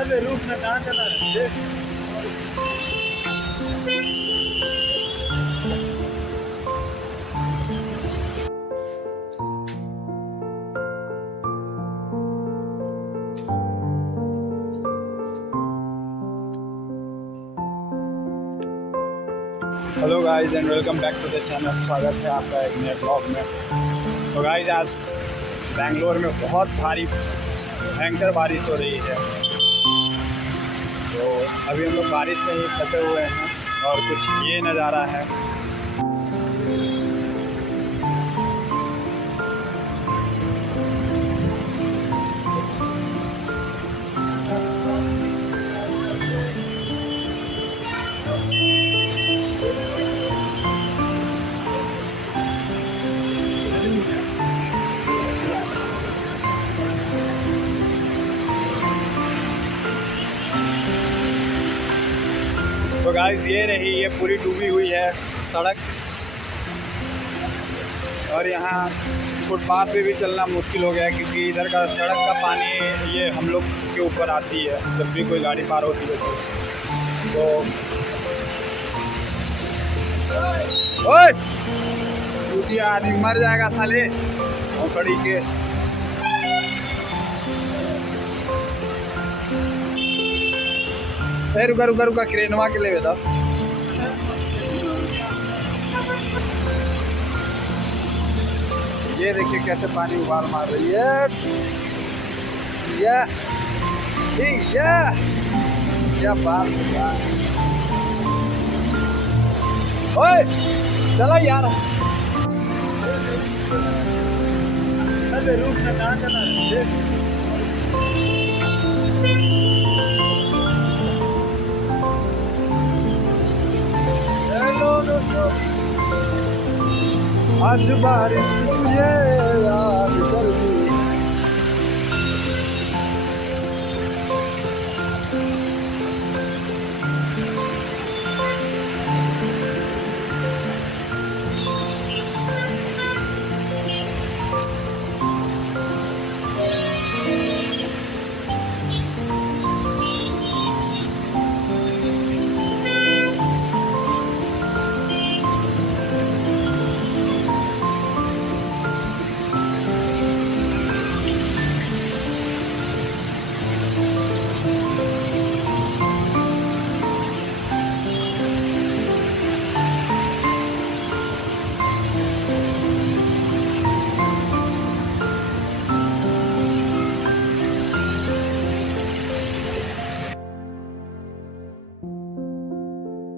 अरे रूट में कहाँ चला है? Hello guys and welcome back to the channel. स्वागत है आपका एक नए ब्लॉग में। तो गाइस आज बेंगलोर में बहुत भारी भयंकर बारिश हो रही है। तो अभी हम लोग बारिश में ही फंसे हुए हैं और कुछ ये नज़ारा है। तो गाइस ये पूरी डूबी हुई है सड़क, और यहाँ फुटपाथ पे भी चलना मुश्किल हो गया है क्योंकि इधर का सड़क का पानी ये हम लोग के ऊपर आती है जब भी कोई गाड़ी पार होती है। तो ओए चूतिया आदमी मर जाएगा साले भोसड़ी के। रुका रुका रुका क्रेनवा के लिए बता। ये देखिए कैसे पानी उबाल मार रही है। क्या बात है। ओए चला यार। अरे रूट में कहाँ चला है? हेलो दोस्तों, आज बारिश हुई है।